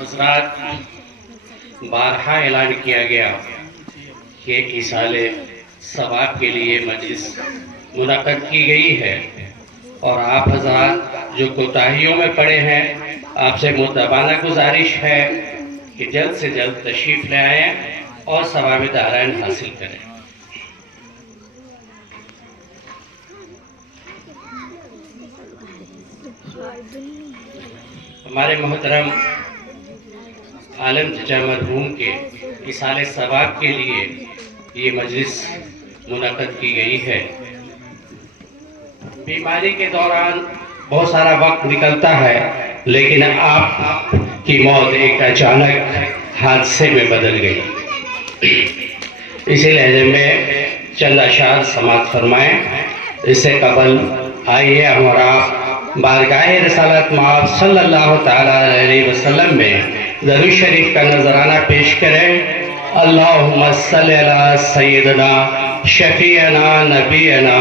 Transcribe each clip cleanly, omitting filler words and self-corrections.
हज़रात, बारहा ऐलान किया गया कि इसाले सवाब के लिए मजलिस मुनक़्क़द की गई है और आप हज़रात जो कोताहियों में पड़े हैं, आपसे मुद्दबाना गुजारिश है कि जल्द से जल्द तशरीफ़ ले आएँ और सवाब दारैन हासिल करें। हमारे मोहतरम आलम चचा मरहूम के इसाले सवाब के लिए ये मजलिस मुनक़्क़द की गई है। बीमारी के दौरान बहुत सारा वक्त निकलता है, लेकिन आपकी मौत एक अचानक हादसे में बदल गई। इसी लहजे में चंद अशार समाअत फरमाएं। इससे कबल आइए हम और आप बारगाह रिसालत मआब सल्लल्लाहु तआला अलैहि वसल्लम में दरूद शरीफ का नजराना पेश करें। अल्लाहुम्मा सल्लि अला सय्यिदना शफीअना नबीना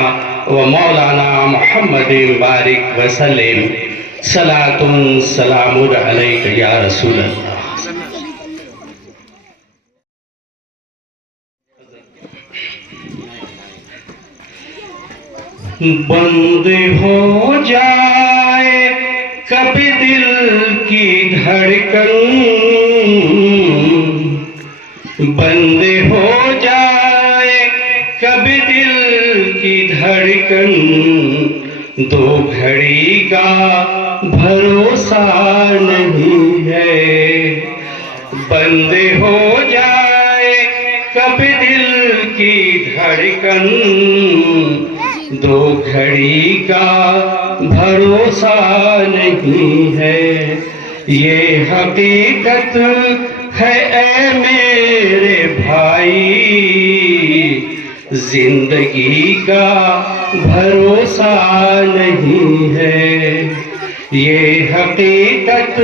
व मौलाना मुहम्मदिन बारिक वसल्लिम सलातुन सलामुन अलैका या रसूल अल्लाह। बंद हो जाए कभी दिल की धड़कन, बंद हो जाए कभी दिल की धड़कन, दो घड़ी का भरोसा नहीं है। बंद हो जाए कभी दिल की धड़कन, दो घड़ी का भरोसा नहीं है। ये हकीकत है ए मेरे भाई, जिंदगी का भरोसा नहीं है। ये हकीकत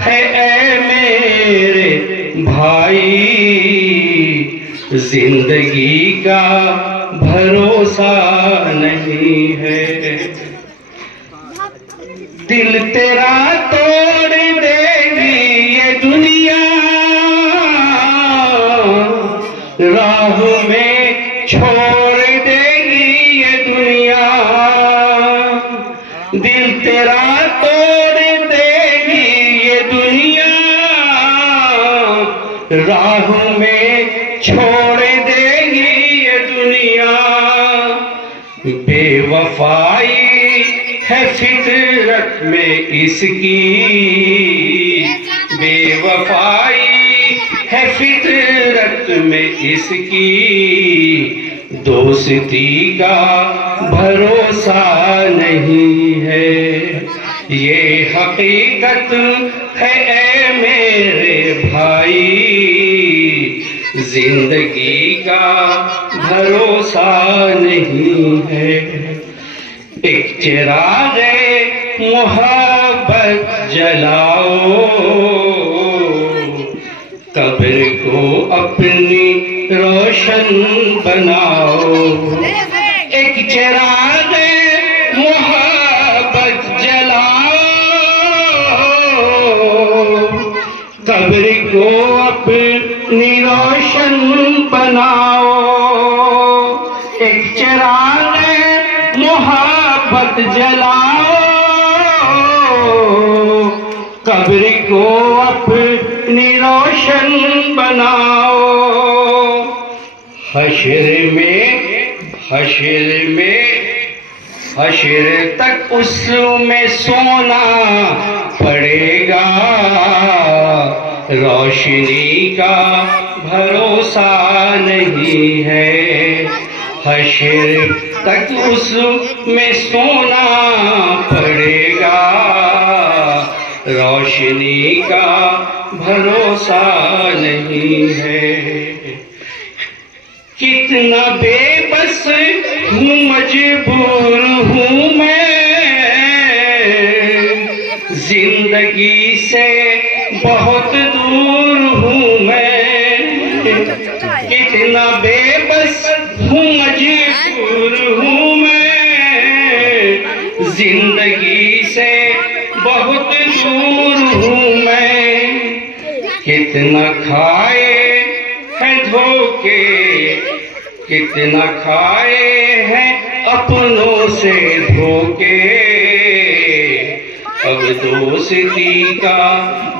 है ए मेरे भाई, जिंदगी का भरोसा नहीं है। दिल तेरा तोड़ देगी ये दुनिया, राह में छोड़ देगी ये दुनिया। दिल तेरा तोड़ देगी ये दुनिया, राह में छोड़ देगी ये दुनिया। बेवफाई है फितरत में इसकी, बेवफाई है फितरत में इसकी, दोस्ती का भरोसा नहीं है। ये हकीकत है ए मेरे भाई, जिंदगी का भरोसा नहीं है। एक चिराग़े मोहब्बत जलाओ, कब्र को अपनी रोशन बनाओ। एक चिराग़े मोहब्बत जलाओ, कब्र को अपनी रोशन बनाओ। एक चिराग़े मोहब्बत जलाओ, कब्र को अपनी रोशन बनाओ। हश्र तक उसमें सोना पड़ेगा, रोशनी का भरोसा नहीं है। हश्र तक उसमें सोना पड़ेगा, रोशनी का भरोसा नहीं है। कितना बेबस हूँ, मजबूर हूँ मैं, जिंदगी से बहुत दूर हूँ मैं। कितना बेबस हूँ, मजबूर हूँ मैं, जिंदगी से बहुत दूर हूँ मैं, कितना खाए हैं धोखे, कितना खाए हैं अपनों से धोखे, अब दोस्ती का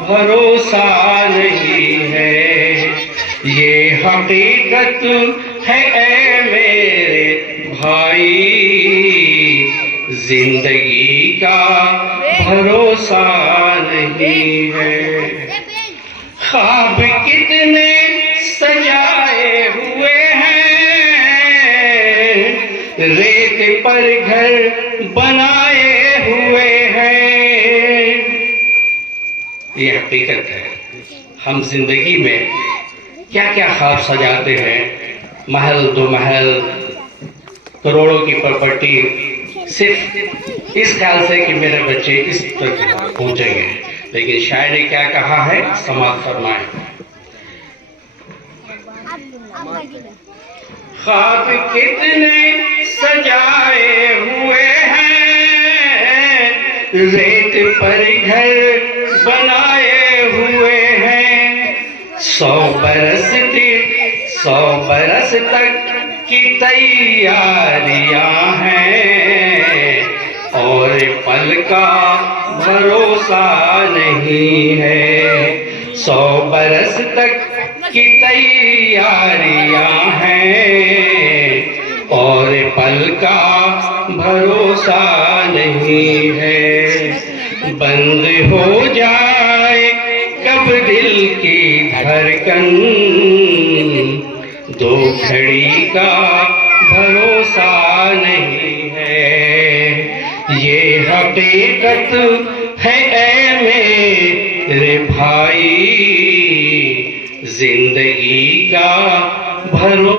भरोसा नहीं है, ये हकीकत है ऐ मेरे भाई, जिंदगी का भरोसा नहीं है। ख्वाब कितने सजाए हुए हैं, रेत पर घर बनाए हुए हैं, ये हकीकत है। हम जिंदगी में क्या क्या ख्वाब सजाते हैं, महल दो महल, करोड़ों की प्रॉपर्टी, सिर्फ इस ख्याल से कि मेरे बच्चे इस तक पहुंचेंगे। लेकिन शायर ने क्या कहा है, समाप्त फरमाए। ख्वाब कितने सजाए हुए हैं, रेत पर घर बनाए हुए हैं, 100 बरस तक की तैयारियां हैं, और पल का भरोसा नहीं है, 100 बरस तक की तैयारियां हैं, और पल का भरोसा नहीं है, बंद हो जाए कब दिल की धड़कन, 2 घड़ी का भरोसा नहीं है, ये हकीकत है ऐ मेरे भाई, जिंदगी का भरोसा